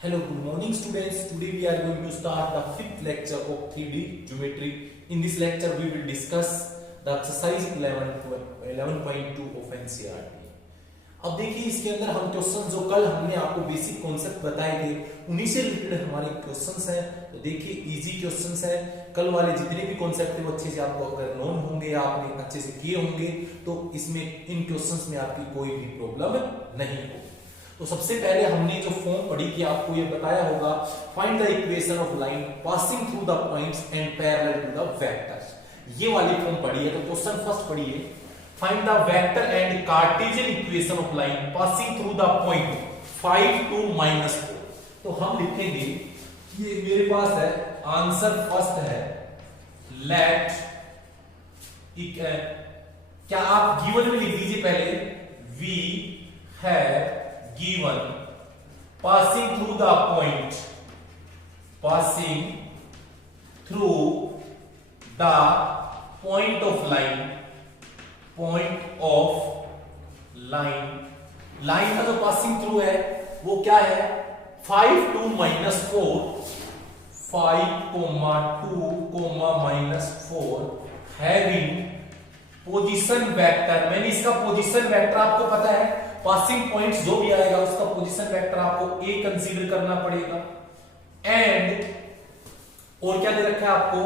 Hello, good morning students. Today we are going to start the fifth lecture of 3D geometry. In this lecture we will discuss the exercise 11.2 of NCERT. अब देखिए इसके अंदर हम question जो कल हमने आपको बेसिक कॉन्सेप्ट बताए थे उन्हीं से रिलेटेड हमारे क्वेश्चंस हैं। तो देखिए इजी क्वेश्चंस हैं। कल वाले जितने भी कॉन्सेप्ट थे वो अच्छे से आपको अगर नोन होंगे या आपने अच्छे से किए होंगे तो इसमें इन क्वेश्चंस में आपकी कोई भी प्रॉब्लम नहीं होगी। तो सबसे पहले हमने जो फॉर्म पढ़ी थी आपको ये बताया होगा, find the equation of line passing through the points and parallel to the vectors. ये वाली फॉर्म पढ़ी है। तो क्वेश्चन फर्स्ट पढ़िए, find the vector and Cartesian equation of line passing through the point 5 to -4। तो हम लिखेंगे, ये मेरे पास है आंसर फर्स्ट है, लेट क्या आप गिवन में लिख दीजिए पहले, we have given passing through the point of line line का जो पासिंग थ्रू है वो क्या है 5 to -4 5,2,-4 हैविंग पोजीशन वेक्टर। मैंने इसका पोजीशन वेक्टर आपको पता है, पासिंग पॉइंट्स जो भी आएगा उसका पोजीशन वेक्टर आपको ए कंसीडर करना पड़ेगा। एंड और क्या दे रखा है आपको,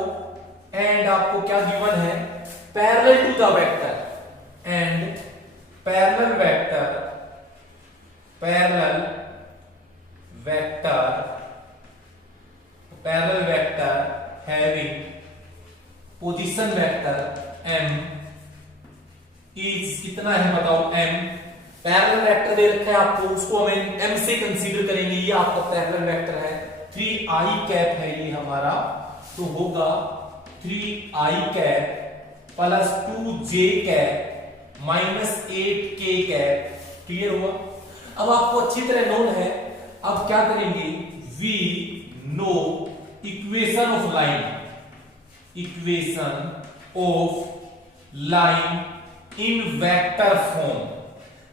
एंड आपको क्या गिवन है, parallel to the vector and parallel vector having position vector m is कितना है बताओ, एम पैरेलल वेक्टर दे रखा है आपको, उसको हमें m से कंसीडर करेंगे। ये आपका पैरेलल वेक्टर है, 3i कैप है ये हमारा, तो होगा 3i cap plus 2j cap minus 8k cap. Clear हुआ? अब आपको अच्छी तरह नोन है। अब क्या करेंगे, we know equation of line in vector form.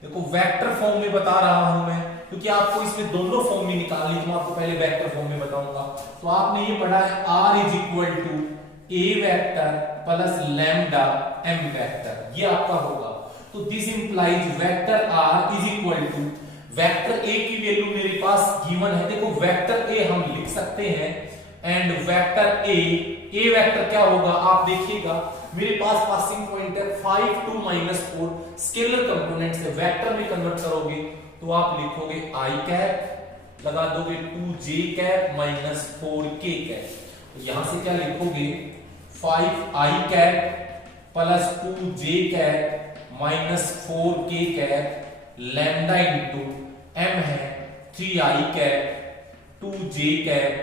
देखो वेक्टर फॉर्म में बता रहा हूं मैं, क्योंकि आपको इसमें दोनों फॉर्म में निकालनी, तो मैं आपको पहले वेक्टर फॉर्म में बताऊंगा। तो आपने ये पढ़ा है r is equal to a vector plus lambda m vector, ये आपका होगा। तो this implies vector r is equal to vector a की वैल्यू मेरे पास गिवन है। देखो वेक्टर a हम लिख सकते हैं एंड वेक्टर a वेक्टर क्या होगा आप देखिएगा, मेरे पास पासिंग पॉइंट है 5 to -4, स्केलर कंपोनेंट से वेक्टर में कन्वर्ट करोगे तो आप लिखोगे i कैप, लगा दोगे 2j cap minus 4k cap. यहां से क्या लिखोगे, 5i cap plus 2j cap minus 4k cap lambda into m है 3i cap 2j cap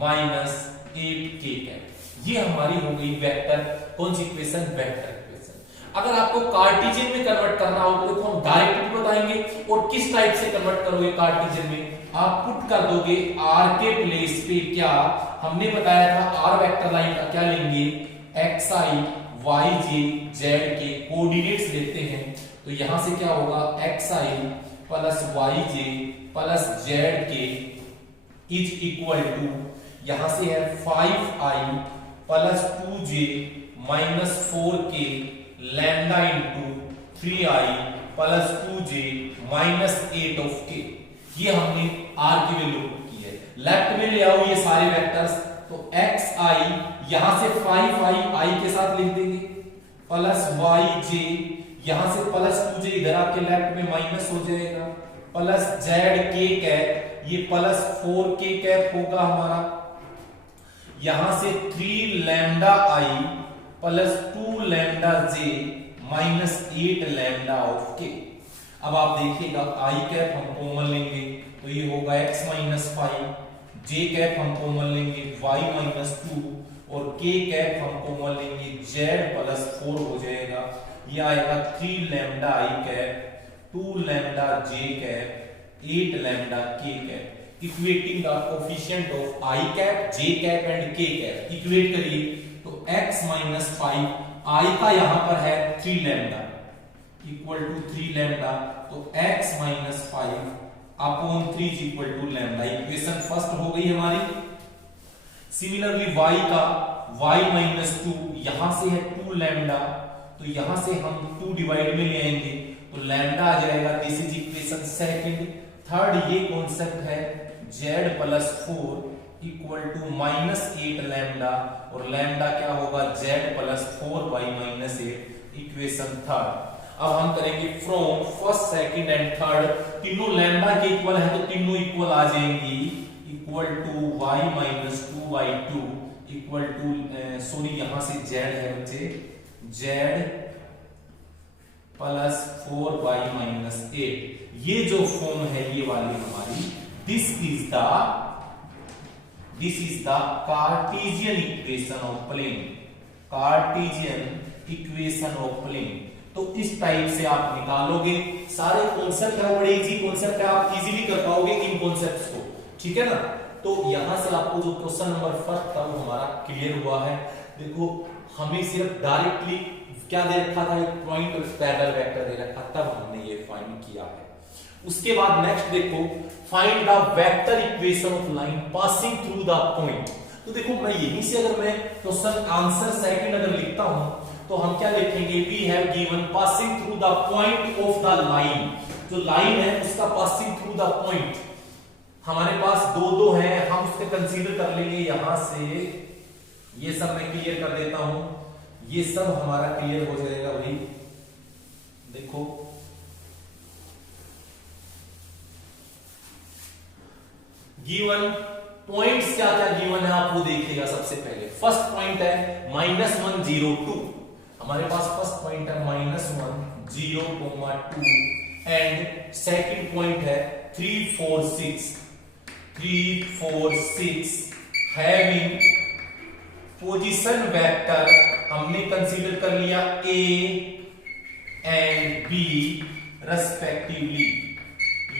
minus 8k cap. ये हमारी हो गई वेक्टर कौन सी इक्वेशन, वेक्टर इक्वेशन। अगर आपको कार्टेशियन में कन्वर्ट करना हो तो देखो हम डायरेक्ट बताएंगे, और किस टाइप से कन्वर्ट करोगे कार्टेशियन में, आप पुट कर दोगे r के प्लेस पे, क्या हमने बताया था r वेक्टर लाइन का क्या लेंगे, xi yj z के कोऑर्डिनेट्स लेते हैं। तो यहां से क्या होगा, xi plus yj plus z के इज इक्वल टू, यहां से है 5i plus 2j minus 4k lambda into 3i plus 2j minus 8 of k। ये हमने r की वैल्यू की है। लेफ्ट में ले आओ ये सारे वेक्टर्स, तो xi यहां से 5i i के साथ लिख देंगे प्लस yj, यहां से प्लस 2j इधर आपके लेफ्ट में माइनस हो जाएगा, प्लस zk कैप, ये प्लस 4k कैप होगा हमारा, यहां से 3 lambda i plus 2 lambda j minus 8 lambda of k। अब आप देखिएगा i कैप हम कॉमन लेंगे तो ये होगा x माइनस 5, j कैप हम कॉमन लेंगे y माइनस 2, और k कैप हम कॉमन लेंगे z प्लस 4 हो जाएगा। ये आएगा 3 lambda i cap 2 lambda j cap 8 lambda k cap. Equating the coefficient of i cap, j cap and k cap, equate करिए तो x माइनस 5, i का यहां पर है 3 लैम्डा इक्वल टू 3 लैम्डा, तो x minus 5 upon 3 is equal to lambda. Equation first हो गई हमारी। सिमिलरली y का y माइनस 2 यहां से है 2 लैम्डा, तो यहां से हम 2 डिवाइड में ले आएंगे तो लैम्डा आ जाएगा। This is equation second. Third ये कॉन्सेप्ट है z plus 4 equal to minus 8 lambda, और लैम्डा क्या होगा z plus 4 by minus 8। Equation third. अब हम करेंगे from first second and third, तीनों लैम्डा के इक्वल है तो तीनों इक्वल आ जाएंगी। Equal to y minus 2 by 2 equal to sorry यहां से z है बच्चे, z प्लस 4 बाई माइनस 8। ये जो फॉर्म है ये वाली हमारी, this is the Cartesian equation of plane. Cartesian equation of plane. तो इस टाइप से आप निकालोगे। सारे कॉन्सेप्ट है, बड़े इजी कॉन्सेप्ट है, आप इजीली कर पाओगे इन कॉन्सेप्ट्स को, ठीक है ना। तो यहां से आपको जो क्वेश्चन नंबर फर्स्ट था वो हमारा क्लियर हुआ है। देखो हमें सिर्फ डायरेक्टली क्या दे रखा था, एक पॉइंट और पैरेलल वेक्टर दे रखा, तब हमने ये फाइंड किया है। उसके बाद नेक्स्ट देखो, find the vector equation of line passing through the point. तो देखो मैं यहीं से अगर मैं क्वेश्चन आंसर सेकंड अगर लिखता हूं तो हम क्या लिखेंगे, we have given passing through the point of the line. जो लाइन है उसका पासिंग थ्रू द पॉइंट हमारे पास दो है, हम उसके कंसीडर कर लेंगे। यहां से ये सब मैं क्लियर कर देता हूं, ये सब हमारा क्लियर हो जाएगा भाई। देखो गिवन पॉइंट्स क्या क्या गिवन है आप वो देखिएगा। सबसे पहले फर्स्ट पॉइंट है -1 0 2, हमारे पास फर्स्ट पॉइंट है -1 0 2 एंड सेकंड पॉइंट है 3 4 6 हैविंग पोजीशन वेक्टर हमने कंसीडर कर लिया A एंड B रेस्पेक्टिवली।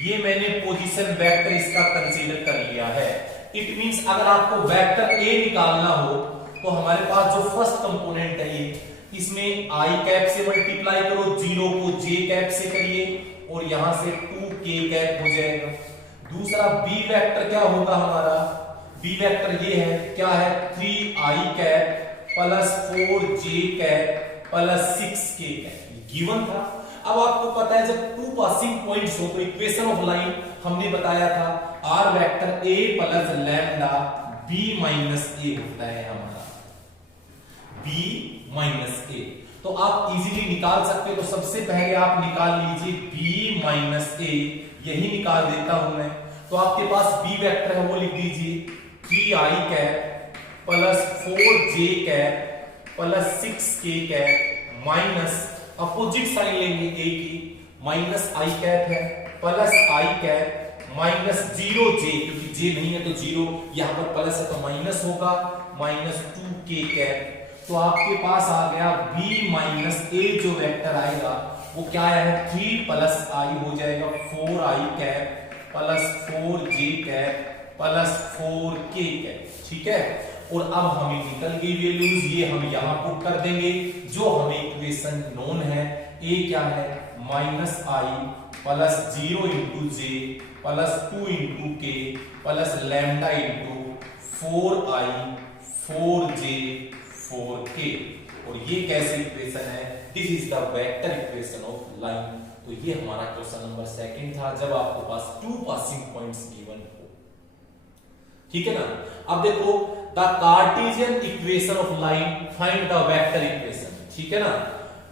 ये मैंने पोजीशन वेक्टर इसका कंसीडर कर लिया है। इट मींस अगर आपको वेक्टर A निकालना हो तो हमारे पास जो फर्स्ट कंपोनेंट है ये, इसमें i कैप से मल्टीप्लाई करो, 0 को j कैप से करिए और यहां से 2k कैप हो जाएगा। दूसरा B वेक्टर क्या होगा हमारा, B वेक्टर ये है, क्या है 3i cap plus 4j cap plus 6k cap given था। अब आपको पता है जब टू पासिंग पॉइंट्स हो तो इक्वेशन ऑफ लाइन हमने बताया था r vector a plus lambda b minus a होता है हमारा, b माइनस a। तो आप इजीली निकाल सकते हो। तो सबसे पहले आप निकाल लीजिए b माइनस a, यही निकाल देता हूं मैं। तो आपके पास b वेक्टर है वो लिख दीजिए 3i cap plus 4j cap plus 6k cap minus opposite sign लेंगे a की, माइनस i कैप है plus i cap minus 0j, क्योंकि j नहीं है तो 0, यहां पर प्लस है तो माइनस होगा, माइनस 2k कैप। तो आपके पास आ गया b माइनस a जो वेक्टर आएगा वो क्या है 3 प्लस i हो जाएगा 4i cap plus 4j cap plus 4k cap, ठीक है। और अब हमें निकल गई वैल्यूज, ये हम यहां पुट कर देंगे। जो हमें इक्वेशन नोन है a क्या है -i plus 0 into j plus 2 into k plus lambda into 4i 4j 4k। और ये कैसे इक्वेशन है, this is the vector equation of line. तो ये हमारा क्वेश्चन नंबर सेकंड था जब आपके पास टू पासिंग पॉइंट्स गिवन हो, ठीक है ना। अब देखो the Cartesian equation of line find the vector equation, ठीक है ना।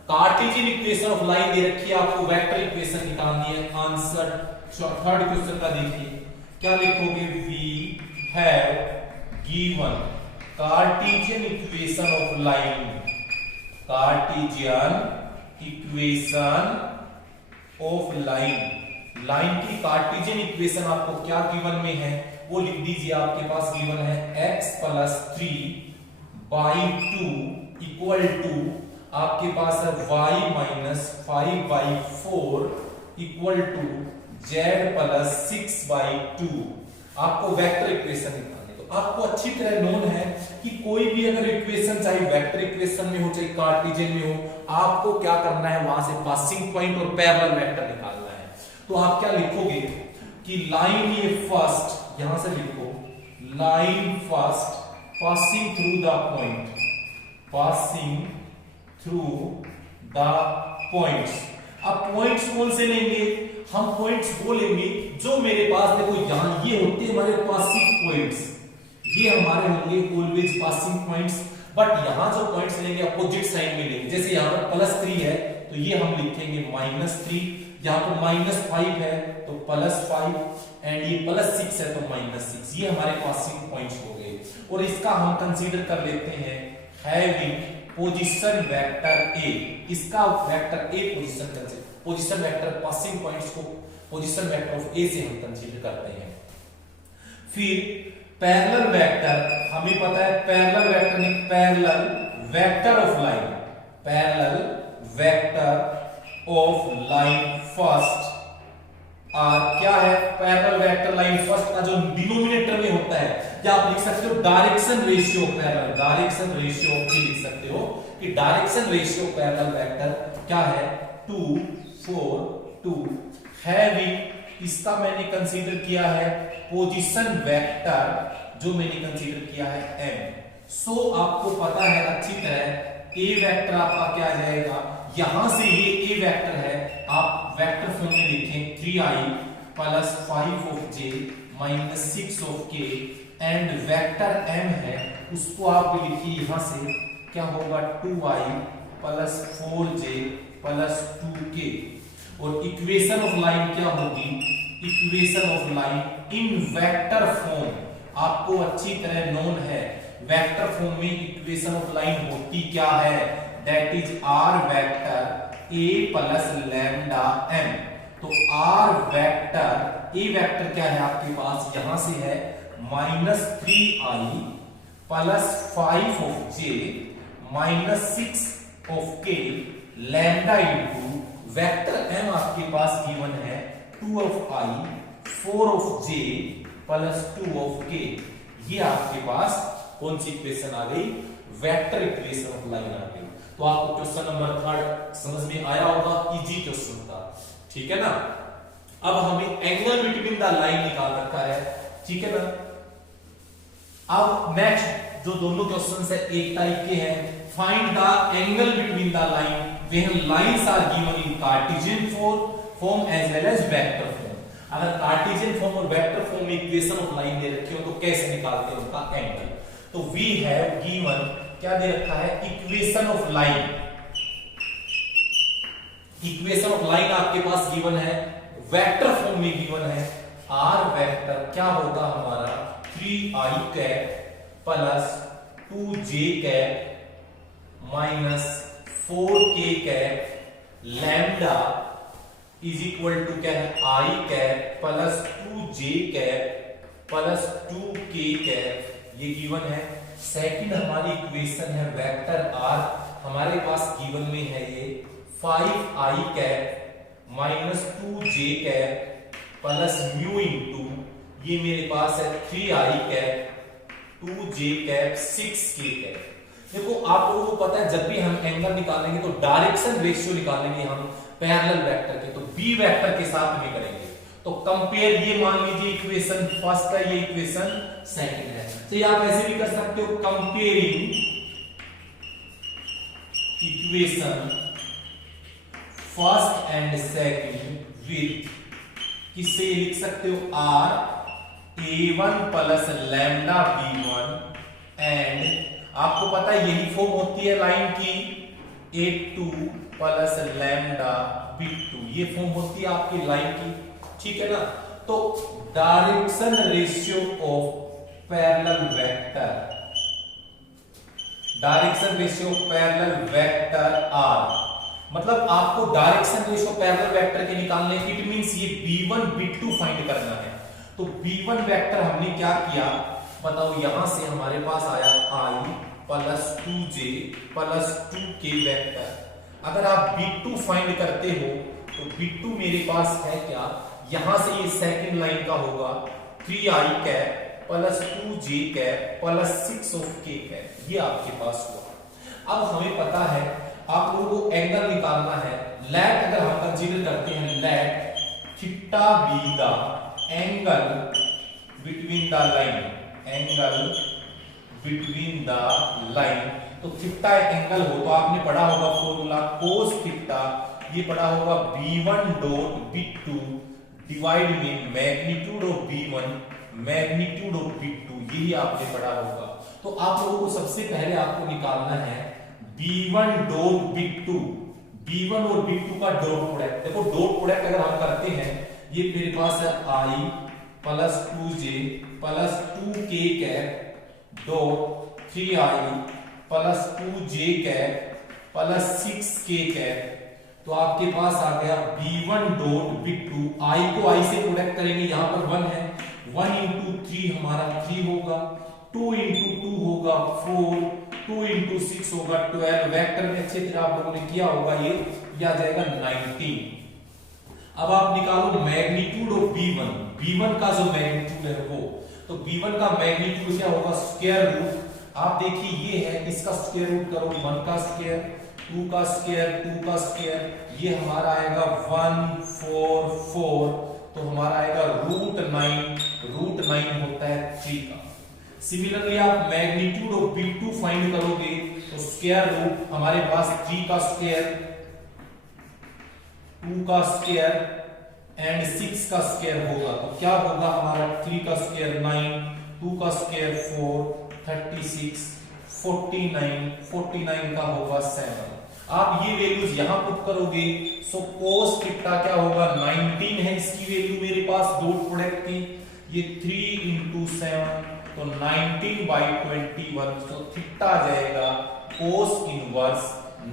कार्टेशियन इक्वेशन ऑफ लाइन दे रखी है आपको, वेक्टर इक्वेशन निकालनी है। आंसर थर्ड क्वेश्चन का देखिए क्या लिखोगे, we have given Cartesian equation of line, Cartesian equation of line. Line की कार्टेशियन इक्वेशन आपको क्या गिवन में है वो लिख दीजिए। आपके पास गिवन है x plus 3 by 2 equal to आपके पास है y minus 5 by 4 equal to z plus 6 by 2। आपको वेक्टर इक्वेशन निकालनी, तो आपको अच्छी तरह नोन है कि कोई भी अगर इक्वेशन चाहे वेक्टर इक्वेशन में हो चाहे कार्टेशियन में हो, आपको क्या करना है वहां से पासिंग पॉइंट और पैरेलल वेक्टर निकालना है। तो आप क्या लिखोगे, कि लाइन ये फर्स्ट, यहां से लिखो line first passing through the point, passing through the points. अब पॉइंट्स कौन से लेंगे, हम पॉइंट्स वो लेंगे जो मेरे पास, देखो यहां ये होते हैं हमारे पासिंग पॉइंट्स, ये हमारे होंगे ऑलवेज पासिंग पॉइंट्स। बट यहां जो पॉइंट्स लेंगे अपोजिट साइन में लेंगे, जैसे यहां पर +3 है तो ये हम लिखेंगे -3, यहां पर -5 है तो +5 एंड ये +6 है तो -6, ये हमारे पासिंग पॉइंट्स हो गए। और इसका हम कंसीडर कर लेते हैं हैविंग पोजीशन वेक्टर ए, इसका vector A position vector passing points को पोजीशन वेक्टर ऑफ ए से हम कंसीडर करते हैं। फिर पैरेलल वेक्टर, हमें पता है पैरेलल वेक्टर नहीं, parallel vector of line, parallel vector of line first और क्या है, पैरेलल वेक्टर लाइन फर्स्ट का जो डिनोमिनेटर में होता है, या आप लिख सकते हो direction ratio parallel, direction ratio भी लिख सकते हो कि डायरेक्शन रेशियो पैरेलल वेक्टर क्या है 2 4 2, हैविंग इसका मैंने कंसीडर किया है पोजीशन वेक्टर, जो मैंने कंसीडर किया है m। सो आपको पता है अच्छी तरह ए वेक्टर आपका क्या आ जाएगा, यहां से ये ए वेक्टर है, आप वेक्टर फॉर्म में लिखें 3i + 5 of j - 6 of k and vector m है उसको आप भी लिखिए, यहां से क्या होगा 2i + 4j + 2k। और इक्वेशन ऑफ लाइन क्या होगी, equation of line in vector form आपको अच्छी तरह नोन है, वेक्टर फॉर्म में इक्वेशन ऑफ लाइन होती क्या है, that is r vector a + λm। तो r वेक्टर a वेक्टर क्या है आपके पास, यहां से है -3i + 5 of j - 6 of k lambda into vector m आपके पास गिवन है 2 of i 4 of j + 2 of k। ये आपके पास कौन सी इक्वेशन आ गई, वेक्टर इक्वेशन ऑफ लाइन आ गई। तो आपको क्वेश्चन नंबर 3 समझ में आया होगा, इजी क्वेश्चन था, ठीक है ना। अब हमें एंगल बिटवीन द लाइन निकाल रखा है, ठीक है ना। अब नेक्स्ट जो दोनों क्वेश्चंस है एक टाइप के हैं, find the angle between the line when lines are given in Cartesian form as well as vector form। अगर कार्टेशियन फॉर्म और वेक्टर फॉर्म में इक्वेशन ऑफ लाइन दे रखी हो तो कैसे निकालते हैं उनका एंगल। तो वी हैव गिवन क्या दे रखा है, equation of line, equation of line आपके पास गिवन है, वेक्टर फॉर्म में गिवन है, r वेक्टर क्या होगा हमारा 3i cap + 2j cap - 4k cap lambda is equal to क्या है i cap + 2j cap + 2k cap, ये गिवन है। सेकंड हमारी इक्वेशन है वेक्टर r, हमारे पास गिवन में है ये 5i cap - 2j cap + mu into ये मेरे पास है 3i cap 2j cap 6k cap. देखो आप लोगों को पता है जब भी हम एंगल निकालेंगे तो डायरेक्शन रेशियो निकालेंगे हम पैरेलल वेक्टर के, तो बी वेक्टर के साथ में करेंगे। तो कंपेयर, ये मान लीजिए इक्वेशन फर्स्ट है, ये इक्वेशन सेकंड है, तो ये आप ऐसे भी कर सकते हो, comparing equation first and second with, किससे लिख सकते हो r a1 + lambda b1 and आपको पता है यही फॉर्म होती है लाइन की a2 + लैम्डा b2, ये फॉर्म होती है आपकी लाइन की, ठीक है ना। तो direction ratio of parallel vector, direction ratio of parallel vector r, मतलब आपको डायरेक्शन रेशियो पैरेलल वेक्टर के निकालने, इट मींस ये b1 b2 फाइंड करना है। तो b1 वेक्टर हमने क्या किया बताओ, यहां से हमारे पास आया i + 2j + 2k वेक्टर। अगर आप b2 फाइंड करते हो तो b2 मेरे पास है क्या, यहां से ये सेकंड लाइन का होगा 3i cap + 2j cap + 6 of k cap, ये आपके पास हुआ। अब हमें पता है आप लोगों को एंगल निकालना है, लेट अगर हम कंसीडर करते हैं let theta be the angle between the line, angle between the line. तो थीटा एंगल हो तो आपने पढ़ा होगा फॉर्मूला cos थीटा, ये पढ़ा होगा b1 डॉट b2 डिवाइड में magnitude of b1 magnitude of b2, यही आपने पढ़ा होगा। तो आप लोगों को सबसे पहले आपको निकालना है b1 डॉट b2, b1 और b2 का डॉट प्रोडक्ट। देखो डॉट प्रोडक्ट अगर हम करते हैं, ये मेरे पास है i plus 2j plus 2k cap dot 3i plus 2j cap plus 6k cap. तो आपके पास आ गया b1 डॉट b2, i को i से प्रोडक्ट करेंगे, यहां पर 1 है, 1 इंटू 3 हमारा 3 होगा, 2 इंटू 2 होगा 4, 2 इंटू 6 होगा 12। वेक्टर में अच्छी तरह आप लोगों ने किया होगा, ये आ जाएगा 19। अब आप निकालो मैग्नीट्यूड ऑफ b1, b1 का जो मैग्नीट्यूड है वो, तो b1 का मैग्नीट्यूड क्या होगा, स्क्वायर रूट। आप देखिए ये है, इसका स्क्वायर रूट करो, 1 का स्क्वायर, 2 का स्क्वायर, 2 का स्क्वायर, ये हमारा आएगा 144, तो हमारा आएगा रूट 9 होता है 3 का। सिमिलरली आप मैग्नीट्यूड ऑफ b2 फाइंड करोगे तो स्क्वायर रूट हमारे पास 3 का स्क्वायर, 2 का स्क्वायर एंड 6 का स्क्वायर होगा, तो क्या होगा हमारा 3 का स्क्वायर 9, 2 का स्क्वायर 4, 36, 49 का होगा 7। आप ये वैल्यूज यहां पुट करोगे, सो cos थीटा क्या होगा 19 है इसकी वैल्यू मेरे पास डॉट प्रोडक्ट की, ये 3 इंटू 7 तो 19/21, तो थीटा आ जाएगा cos इनवर्स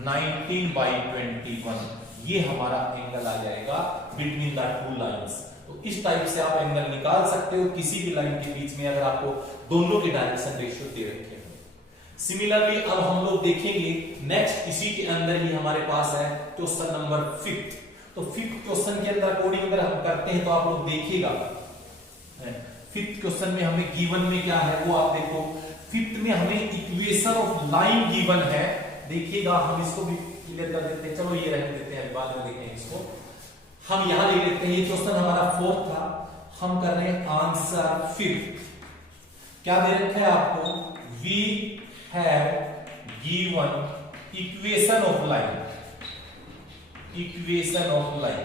19/21, ये हमारा एंगल आ जाएगा बिटवीन द टू लाइंस। तो इस टाइप से आप एंगल निकाल सकते हो किसी भी लाइन के बीच में अगर आपको दोनों के डायरेक्शन रेशियो दे रखे हो। सिमिलरली अब हम लोग देखेंगे नेक्स्ट, इसी के अंदर ही हमारे पास है क्वेश्चन नंबर 5। तो 5th क्वेश्चन के अंदर कोडिंग अगर हम करते हैं तो आप लोग देखिएगा 5th क्वेश्चन में हमें गिवन में क्या है वो आप देखो। 5th में हमें इक्वेशन ऑफ लाइन गिवन है, देखिएगा हम इसको भी क्लियर कर देते हैं, चलो ये रहने देते हैं, बाद में देखेंगे इसको। हम यहां ले लेते हैं, ये क्वेश्चन हमारा 4th था, हम कर रहे हैं आंसर 5th। क्या दे रखा है आपको, we have given equation of line, equation of line,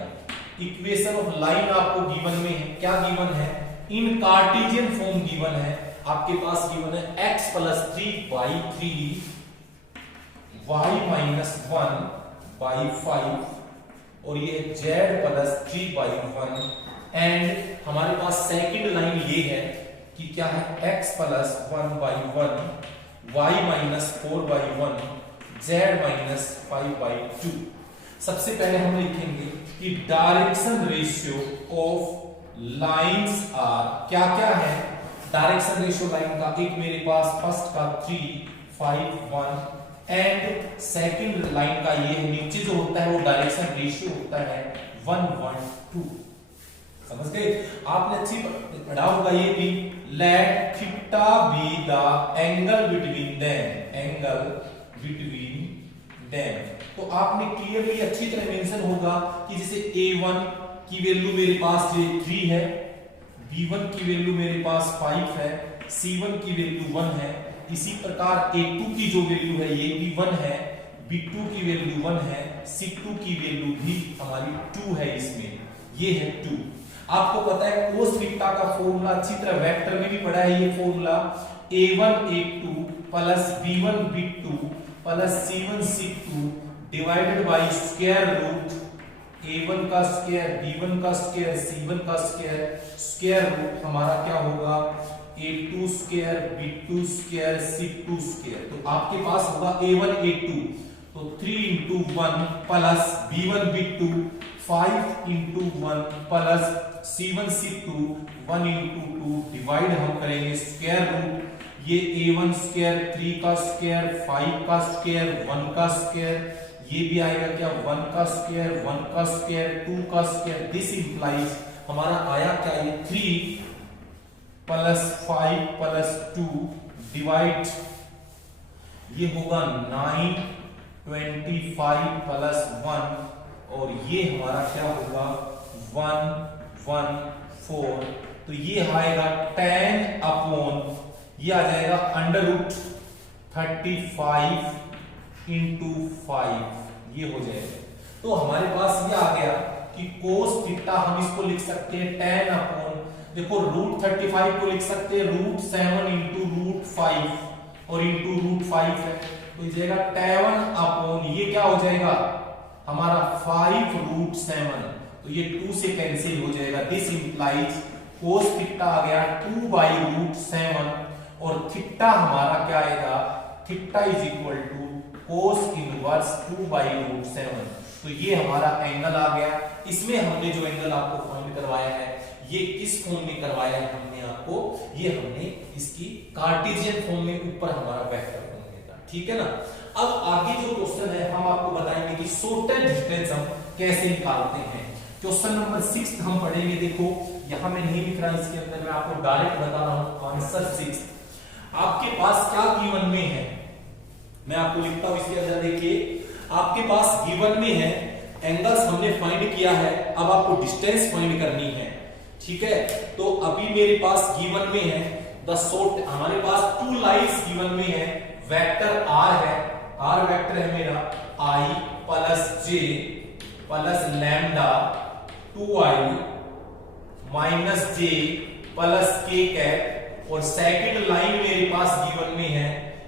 equation of line आपको गिवन में है, क्या गिवन है, इन कार्टेशियन फॉर्म गिवन है। आपके पास गिवन है x प्लस 3/3 y माइनस 1/5 और ये z प्लस 3/1 एंड हमारे पास सेकंड लाइन ये है कि क्या है x plus 1/1 y minus 4/1 z minus 5/2। सबसे पहले हम लिखेंगे कि direction ratio of lines are, क्या क्या है डायरेक्शन रेशियो लाइन का, एक मेरे पास फर्स्ट का 3, 5, 1 एंड सेकंड लाइन का ये है, नीचे जो होता है वो डायरेक्शन रेशियो होता है 1, 1, 2। समझ गए आपने, अच्छी पढ़ा होगा ये भी। Let theta be the angle between them, angle between them, तो आपने क्लियरली अच्छी तरह मेंशन होगा कि जैसे a1 की वैल्यू मेरे पास ये 3 है, b1 की वैल्यू मेरे पास 5 है, c1 की वैल्यू 1 है, इसी प्रकार a2 की जो वैल्यू है ये भी 1 है, b2 की वैल्यू 1 है, c2 की वैल्यू भी हमारी 2 है, इसमें ये है 2। आपको पता है cos थीटा का फॉर्मूला अच्छी तरह वेक्टर में भी पढ़ा है, ये formula a1 a2 plus b1 b2 plus c1 c2 divided by square root a1 का स्क्वायर, b1 का स्क्वायर, c1 का स्क्वायर, स्क्वायर रूट हमारा क्या होगा a2 square, b2 square, c2 square. तो आपके पास होगा a1 a2 तो 3 into 1 plus b1 b2 5 into 1 plus c1 c2 1 into 2 divide हम करेंगे स्क्वायर रूट, ये a1 स्क्वायर, 3 का स्क्वायर, 5 का स्क्वायर, 1 का स्क्वायर, ये भी आएगा क्या 1 का स्क्वायर, 1 का स्क्वायर, 2 का स्क्वायर। दिस इंप्लाइज हमारा आया क्या ये 3 प्लस 5 प्लस 2 डिवाइड ये होगा 9 25 प्लस 1 और ये हमारा क्या होगा 1 1 4, तो ये आएगा 10 अपॉन, ये आ जाएगा अंडर रूट 35 इंटू 5, ये हो जाएगा। तो हमारे पास ये आ गया कि कोस थीटा हम इसको लिख सकते हैं 10 अपॉन, देखो रूट 35 को लिख सकते हैं रूट 7 इंटू रूट 5 और इंटू रूट 5 है, तो ये जाएगा 10 अपॉन, ये क्या हो जाएगा हमारा 5 रूट 7, तो ये 2 से कैंसिल हो जाएगा। दिस इंप्लाइज कोस थीटा आ गया 2 बाई रूट 7 और थीटा हमारा क्या आएगा, theta is equal to cos inverse 2 by root 7, तो ये हमारा एंगल आ गया। इसमें हमने जो एंगल आपको फाइंड करवाया है ये किस फॉर्म में करवाया है हमने आपको, ये हमने इसकी कार्टेशियन फॉर्म में ऊपर हमारा वेक्टर फॉर्म में था, ठीक है ना। अब आगे जो क्वेश्चन है हम आपको बताएंगे कि शॉर्टेस्ट डिस्टेंस हम कैसे निकालते हैं। क्वेश्चन नंबर 6 हम पढ़ेंगे, देखो यहां मैं नहीं लिख रहा इसके अंदर, मैं आपको डायरेक्ट बता रहा हूं आंसर 6। आपके पास क्या गिवन में है, मैं आपको लिखता हूं इसके अंदर, देखिए आपके पास गिवन में है एंगल्स हमने फाइंड किया है, अब आपको डिस्टेंस फाइंड करनी है, ठीक है। तो अभी मेरे पास गिवन में है द शॉर्ट, हमारे पास 2 लाइंस गिवन में है, वेक्टर r है, r वेक्टर है मेरा i plus j plus lambda 2i minus j plus k cap, और सेकंड लाइन मेरे पास गिवन में है,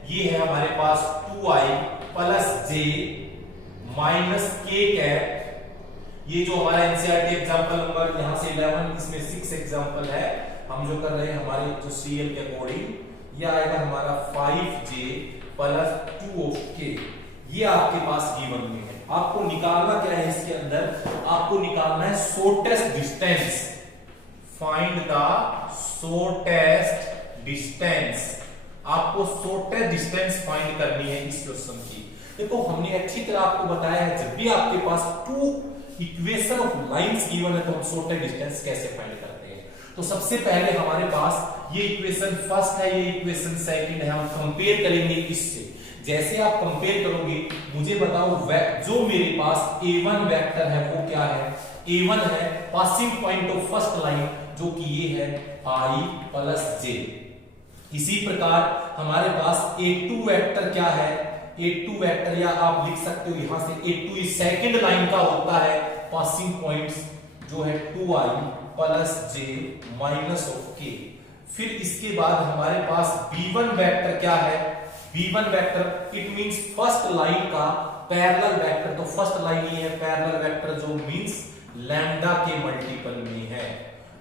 ये है हमारे पास 2i plus j minus k cap. ये जो हमारा एनसीईआरटी एग्जांपल नंबर यहां से 11, इसमें 6 एग्जांपल है हम जो कर रहे हैं हमारे जो सीएल के अकॉर्डिंग, ये आएगा हमारा 5j प्लस 2 ऑफ k, ये आपके पास गिवन में है। आपको निकालना क्या है इसके अंदर, आपको निकालना है shortest distance, find the shortest distance, आपको शॉर्टेस्ट डिस्टेंस फाइंड करनी है इस क्वेश्चन की। देखो हमने अच्छी तरह आपको बताया है जब भी आपके पास 2 इक्वेशन ऑफ लाइंस गिवन है तो हम शॉर्टेस्ट डिस्टेंस कैसे फाइंड करते हैं। तो सबसे पहले हमारे पास ये इक्वेशन फर्स्ट है, ये इक्वेशन सेकंड है, हम कंपेयर करेंगे इससे। जैसे आप कंपेयर करोगे मुझे बताओ जो मेरे पास a1 वेक्टर है वो क्या है, a1 है passing point of first line जो कि ये है i प्लस j। इसी प्रकार हमारे पास a2 वेक्टर क्या है, a2 वेक्टर या आप लिख सकते हो यहां से a2 इस सेकंड लाइन का होता है पासिंग पॉइंट्स जो है 2i plus j minus of k। फिर इसके बाद हमारे पास b1 वेक्टर क्या है, b1 vector it means first line का पैरेलल वेक्टर, तो फर्स्ट लाइन ये है पैरेलल वेक्टर जो मींस लैम्डा के मल्टीपल में है।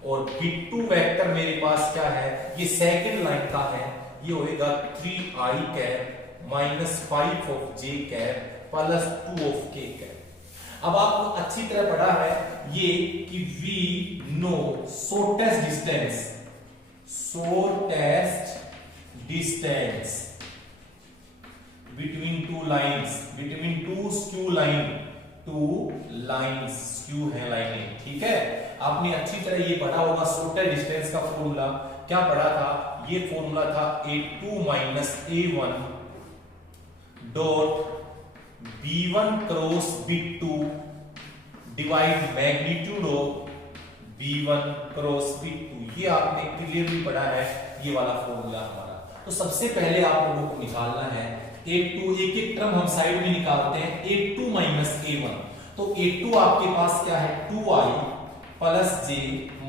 और b2 वेक्टर मेरे पास क्या है, ये सेकंड लाइन का है, ये होएगा 3i cap minus 5 of j cap plus 2 of k cap. अब आपको अच्छी तरह पढ़ा है ये कि we know shortest distance between two lines, between two skew lines, skew है लाइनें, ठीक है। आपने अच्छी तरह ये पढ़ा होगा शॉर्टेस्ट डिस्टेंस का फॉर्मूला क्या पढ़ा था, ये फॉर्मूला था a2 minus a1 dot b1 cross b2 divide magnitude of b1 cross b2, ये आपने क्लियरली पढ़ा है ये वाला फॉर्मूला हमारा। तो सबसे पहले आप लोगों को निकालना है a2, एक एक टर्म हम साइड में निकालते हैं, a2 माइनस a1, तो a2 आपके पास क्या है 2i plus j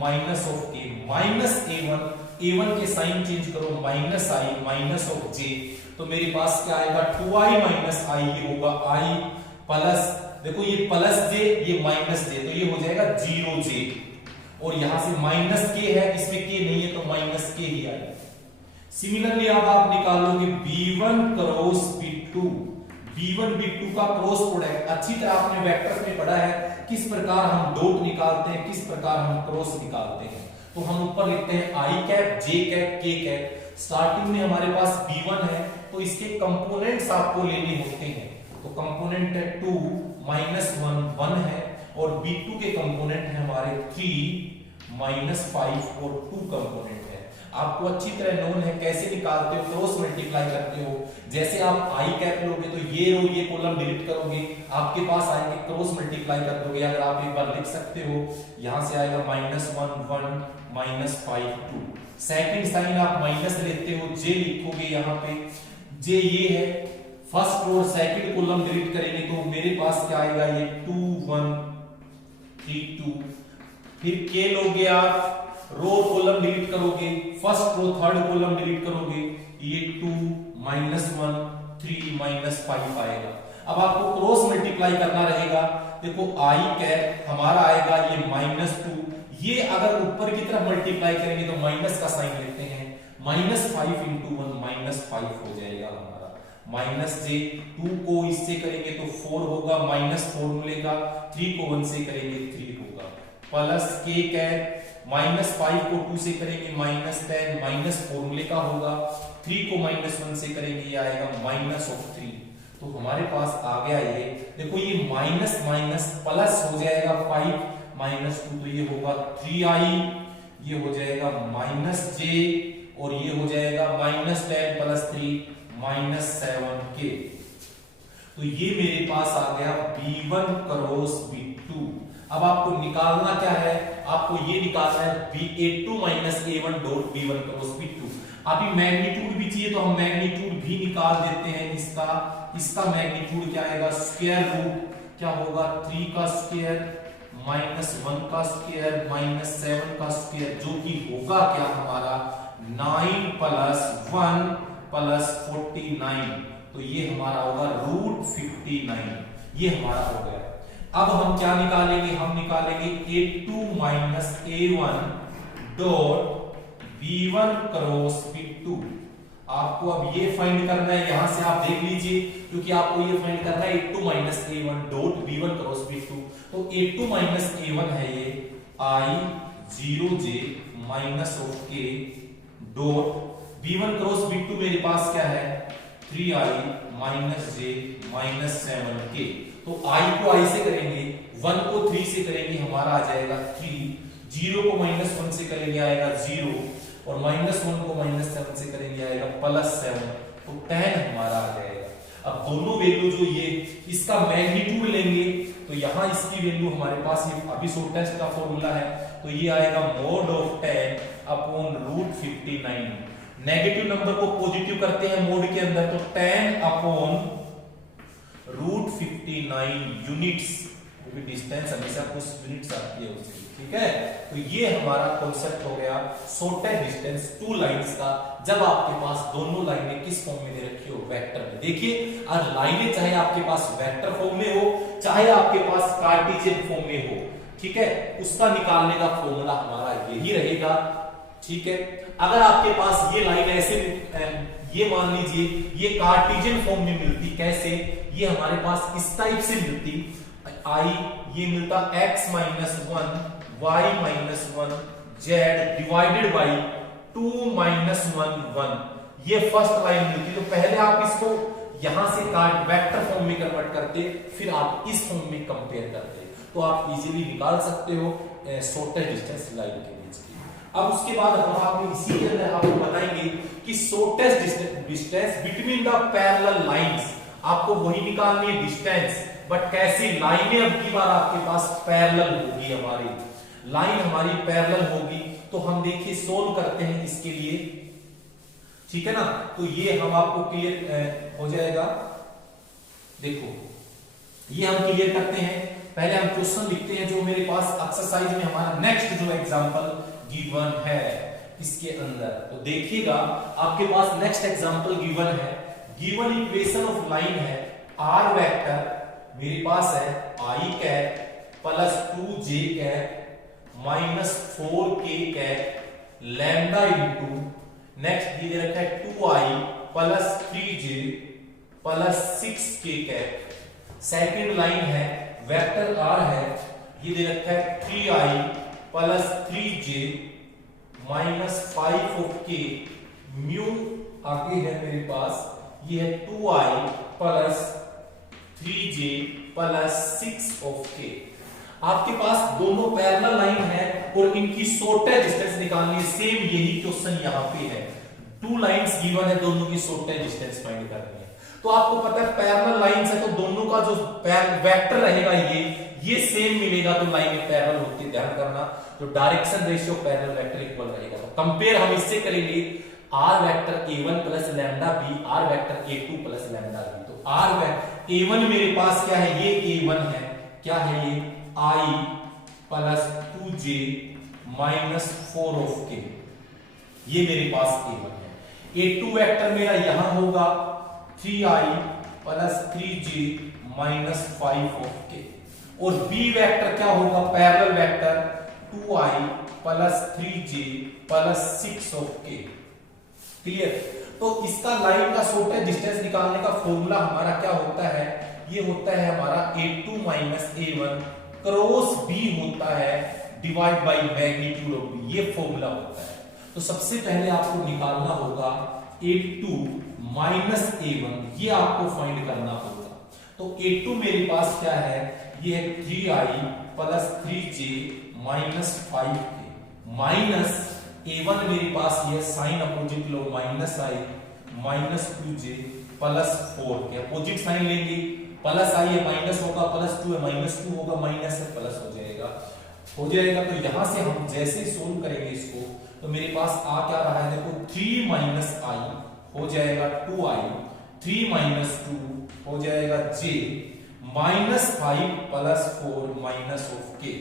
minus of k minus a1, a1 के साइन चेंज करो minus i minus of j, तो मेरे पास क्या आएगा 2i माइनस i, ये होगा i प्लस, देखो ये प्लस j ये माइनस j, तो ये हो जाएगा 0j, और यहां से माइनस k है इसमें k नहीं है तो माइनस k ही आएगा। सिमिलरली अब आप निकालोगे b1 cross b2, b1 b2 का क्रॉस प्रोडक्ट, अच्छी तरह आपने वेक्टर्स में पढ़ा है किस प्रकार हम डॉट निकालते हैं, किस प्रकार हम क्रॉस निकालते हैं। तो हम ऊपर लिखते हैं i cap j cap k cap. Starting में हमारे पास b1 है तो इसके कंपोनेंट्स आपको लेने होते हैं, तो कंपोनेंट है 2 माइनस 1 है, और b2 के कंपोनेंट है हमारे 3 माइनस 5 और 2 कंपोनेंट है। आपको अच्छी तरह नोन है कैसे निकालते हो, क्रॉस मल्टीप्लाई करते हो। जैसे आप आई कैप लोगे तो ये रो ये कॉलम डिलीट करोगे, आपके पास आएंगे, क्रॉस मल्टीप्लाई कर दोगे। अगर आप एक बार लिख सकते हो, यहां से आएगा -1 1 -5 2। सेकंड साइन आप माइनस लेते हो, जे लिखोगे यहाँ पे, जे ये है first row, second column delete करेंगे तो मेरे पास क्या आएगा, ये 2 1 3 2। फिर के लोगे आप, रो कॉलम डिलीट करोगे, first row third column delete करोगे, ये 2 -1 3 -5 आएगा। अब आपको क्रॉस मल्टीप्लाई करना रहेगा। देखो आई कैप हमारा आएगा ये -2, ये अगर ऊपर की तरफ मल्टीप्लाई करेंगे तो माइनस का साइन लेते हैं, -5 × 1 -5 हो जाएगा हमारा। -j 2 को इससे करेंगे तो 4 होगा, -4 मिलेगा, 3 को 1 से करेंगे 3 होगा, प्लस k कैप -5 को 2 से करेंगे -10 फॉर्मूले का होगा, 3 को -1 से करेंगे ये आएगा -3। तो हमारे पास आ गया ये, देखो ये माइनस माइनस प्लस हो जाएगा 5 -2 तो ये होगा 3i, ये हो जाएगा -j और ये हो जाएगा -10 + 3 -7k। तो ये मेरे पास आ गया b1 क्रॉस b2। अब आपको निकालना क्या है, आपको ये निकालना है a2 - a1 dot b1 cross b2। अभी मैग्नीट्यूड भी चाहिए तो हम मैग्नीट्यूड भी निकाल देते हैं। इसका मैग्नीट्यूड क्या आएगा, स्क्वायर रूट क्या होगा, 3 का स्क्वायर -1 का स्क्वायर -7 का स्क्वायर, जो कि होगा क्या हमारा 9 + 1 + 49। तो ये हमारा होगा √59, ये हमारा हो गया। अब हम क्या निकालेंगे, हम निकालेंगे a2 - a1 dot b1 cross b2। आपको अब ये फाइंड करना है, यहां से आप देख लीजिए, क्योंकि आपको ये फाइंड करना है a2 - a1 dot b1 cross b2। तो a2 - a1 है ये i0j -k dot b1 cross b2 मेरे पास क्या है 3i -j -7k। तो i को i से करेंगे, 1 को 3 से करेंगे हमारा आ जाएगा 3, 0 को -1 से करेंगे आएगा 0 और -1 को -7 से करेंगे आएगा +7, तो 10 हमारा आ जाएगा। अब दोनों वैल्यू जो ये इसका मैग्नीट्यूड लेंगे तो यहां इसकी वैल्यू हमारे पास ये अभी शॉर्टेस्ट का फॉर्मूला है, तो ये आएगा mod of 10 upon √59। Negative number को पॉजिटिव करते हैं मोड के अंदर, तो 10 अपॉन √59 यूनिट्स, क्योंकि डिस्टेंस हमेशा कुछ यूनिट्स आती है उससे, ठीक है। तो ये हमारा कॉन्सेप्ट हो गया शॉर्टेस्ट डिस्टेंस टू लाइंस का, जब आपके पास दोनों लाइनें किस फॉर्म में दे रखी हो, वेक्टर में। देखिए और लाइनें चाहे आपके पास वेक्टर फॉर्म में हो, चाहे आपके पास कार्टेशियन फॉर्म में हो, ठीक है, उसका निकालने का फॉर्मूला हमारा यही रहेगा, ठीक है। अगर आपके पास ये लाइन ऐसे, ये मान लीजिए ये कार्टेशियन फॉर्म में मिलती, कैसे, ये हमारे पास इस टाइप से मिलती, आई ये मिलता x - 1 y - 1 z divided by 2 - 1 1, ये फर्स्ट लाइन मिलती। तो पहले आप इसको यहां से वेक्टर फॉर्म में कन्वर्ट करते, फिर आप इस फॉर्म में कंपेयर करते, तो आप इजीली निकाल सकते हो शॉर्टेस्ट डिस्टेंस लाइन के बीच की। अब उसके बाद हम आपको इसी के अंदर आपको बताएंगे कि shortest distance between the parallel lines, आपको वही निकालनी है डिस्टेंस, बट कैसी लाइनें अब की बार आपके पास पैरेलल होगी, हमारी लाइन हमारी पैरेलल होगी। तो हम देखिए सोल्व करते हैं इसके लिए, ठीक है ना। तो ये हम आपको क्लियर हो जाएगा, देखो ये हम क्लियर करते हैं। पहले हम क्वेश्चन लिखते हैं जो मेरे पास एक्सरसाइज में हमारा नेक्स्ट जो एग्जांपल गिवन है इसके अंदर। तो देखिएगा आपके पास नेक्स्ट एग्जांपल गिवन है, गिवन इक्वेशन ऑफ लाइन है r वेक्टर मेरे पास है i cap plus 2j cap minus 4k cap lambda into next ये दे रखा है 2i plus 3j plus 6k cap. Second line है वेक्टर r है, ये दे रखा है 3i plus 3j minus 5k mu आगे है मेरे पास, ये है 2i plus 3j plus 6k। आपके पास दोनों पैरेलल लाइन है और इनकी शॉर्टेज डिस्टेंस निकालनी है। सेम यही क्वेश्चन यहाँ पे है, टू लाइंस गिवन है, दोनों की शॉर्टेज डिस्टेंस फाइंड करनी है। तो आपको पता है पैरेलल लाइंस है तो दोनों का जो वेक्टर रहेगा ये सेम मिलेगा, तो लाइनें पैरेलल होती है, ध्यान करना। तो direction ratio parallel vector equal रहेगा। तो कंपेयर हम इससे करेंगे r vector a1 plus lambda b r vector a2 plus lambda b. तो आर वेक्टर a1 मेरे पास क्या है, ये a1 है, क्या है ये i plus 2j minus 4 of k, ये मेरे पास a1 है। a2 वेक्टर मेरा यहां होगा 3i plus 3j minus 5 of k, और b वेक्टर क्या होगा, parallel vector 2i plus 3j plus 6 of k। Clear. तो इसका लाइन का शॉर्टेज डिस्टेंस निकालने का फॉर्मूला हमारा क्या होता है, ये होता है हमारा a2 minus a1 cross b होता है divide by magnitude of b, ये फॉर्मूला होता है। तो सबसे पहले आपको निकालना होगा a2 माइनस a1, ये आपको फाइंड करना होगा। तो a2 मेरे पास क्या है, ये है 3i plus 3j minus 5k minus a1 मेरे पास ये साइन अपोजिट लो minus i minus 2j plus 4 के अपोजिट साइन लेंगे, प्लस i है माइनस होगा, प्लस 2 है माइनस 2 होगा, माइनस से प्लस हो जाएगा। तो यहां से हम जैसे सोल्व करेंगे इसको, तो मेरे पास आ क्या रहा है, देखो 3 माइनस i हो जाएगा 2i, 3 माइनस 2 हो जाएगा j minus 5 plus 4 minus of k।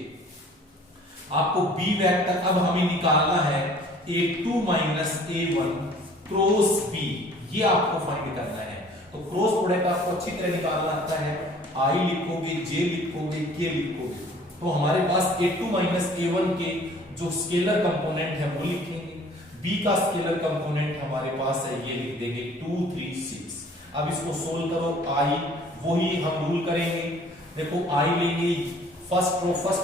आपको b वेक्टर अब हमें निकालना है a2 minus a1 cross b, ये आपको फाइंड करना है। तो क्रॉस प्रोडक्ट आपको अच्छी तरह निकालना आता है, i लिखोगे, j लिखोगे, k लिखोगे। तो हमारे पास a2 माइनस a1 के जो स्केलर कंपोनेंट है वो लिखेंगे, b का स्केलर कंपोनेंट हमारे पास है, ये लिख देंगे 2 3 6। अब इसको सोल्व करो, i वही हम रूल करेंगे, देखो i लेंगे, फर्स्ट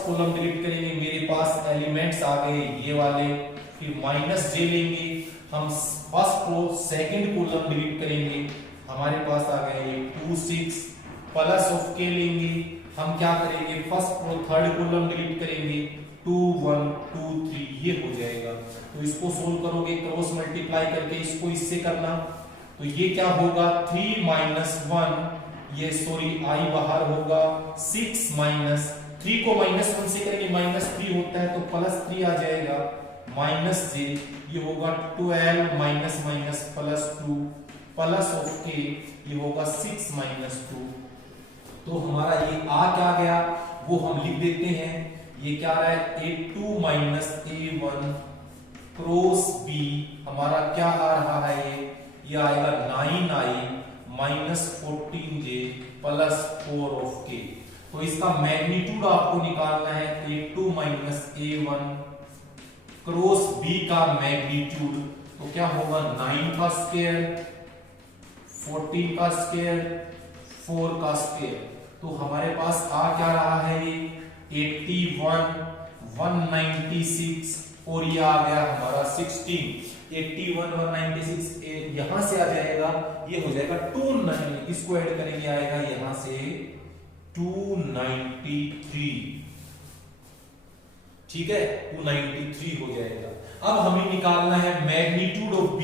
कॉलम डिलीट करेंगे, मेरे पास एलिमेंट्स आ गए ये वाले, फिर माइनस j लेंगे, हम first row second column delete करेंगे, हमारे पास आ गए ये 2 6 प्लस ऑफ k लेंगे, हम क्या करेंगे first row third column delete करेंगे, 2 1 2 3 ये हो जाएगा। तो इसको सोल्व करोगे क्रॉस मल्टीप्लाई करके, इसको इससे करना, तो ये क्या होगा 3 माइनस 1, ये सॉरी i बाहर होगा, 6 माइनस 3 को माइनस 1 से करेंगे माइनस 3 होता है, तो प्लस 3 आ जाएगा, माइनस j, ये होगा 12 minus minus plus 2 plus of k, ये होगा 6 माइनस 2। तो हमारा ये आ क्या गया वो हम लिख देते हैं, ये क्या रहा है a2 minus a1 cross b, हमारा क्या आ रहा है, ये आएगा 9i minus 14j plus 4 of k। तो इसका मैग्नीट्यूड आपको निकालना है, a2 minus a1 cross b का मैग्नीट्यूड, तो क्या होगा 9 का स्क्वायर 14 का स्क्वायर 4 का स्क्वायर। तो हमारे पास आ क्या रहा है, ये 81 196 और ये आ गया हमारा 16, 81 196 यहां से आ जाएगा, ये हो जाएगा 290, इसको ऐड करेंगे आएगा यहां से 293, ठीक है 293 हो जाएगा। अब हमें निकालना है मैग्नीट्यूड ऑफ b,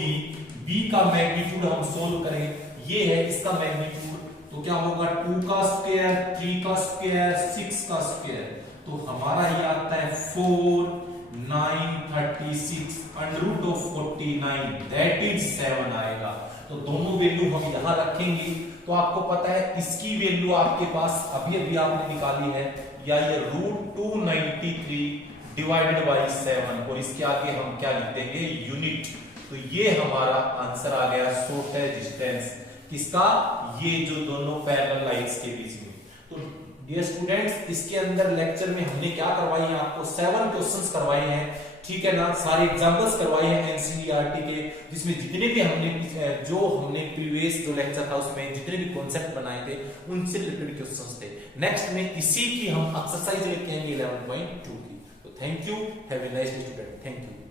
b का मैग्नीट्यूड हम सोल्व करें, ये है इसका मैग्नीट्यूड, तो क्या होगा 2 का स्क्वायर 3 का स्क्वायर 6 का स्क्वायर, तो हमारा ये आता है 4 9 36 under root of 49 that is 7 आएगा। तो दोनों वैल्यू हम यहां रखेंगे, तो आपको पता है इसकी वैल्यू आपके पास अभी अभी आपने निकाली है, या ये रूट 293 डिवाइडेड बाय 7, और इसके आगे हम क्या लिख देंगे यूनिट। तो ये हमारा आंसर आ गया शॉर्टेज डिस्टेंस किसका, ये जो दोनों पैरेलल लाइंस के बीच में। तो डियर स्टूडेंट्स इसके अंदर लेक्चर में हमने क्या करवाई है, आपको 7 क्वेश्चंस करवाए हैं, ठीक है ना, सारे एग्जांपल्स करवाए हैं एनसीईआरटी के, जिसमें जितने भी हमने प्रीवियस जो लेक्चर था उसमें जितने भी कॉन्सेप्ट बनाए थे उनसे रिलेटेड क्वेश्चंस थे। नेक्स्ट में इसी की हम एक्सरसाइज लेके आएंगे 11.2 की। तो thank you, have a nice day student, thank you.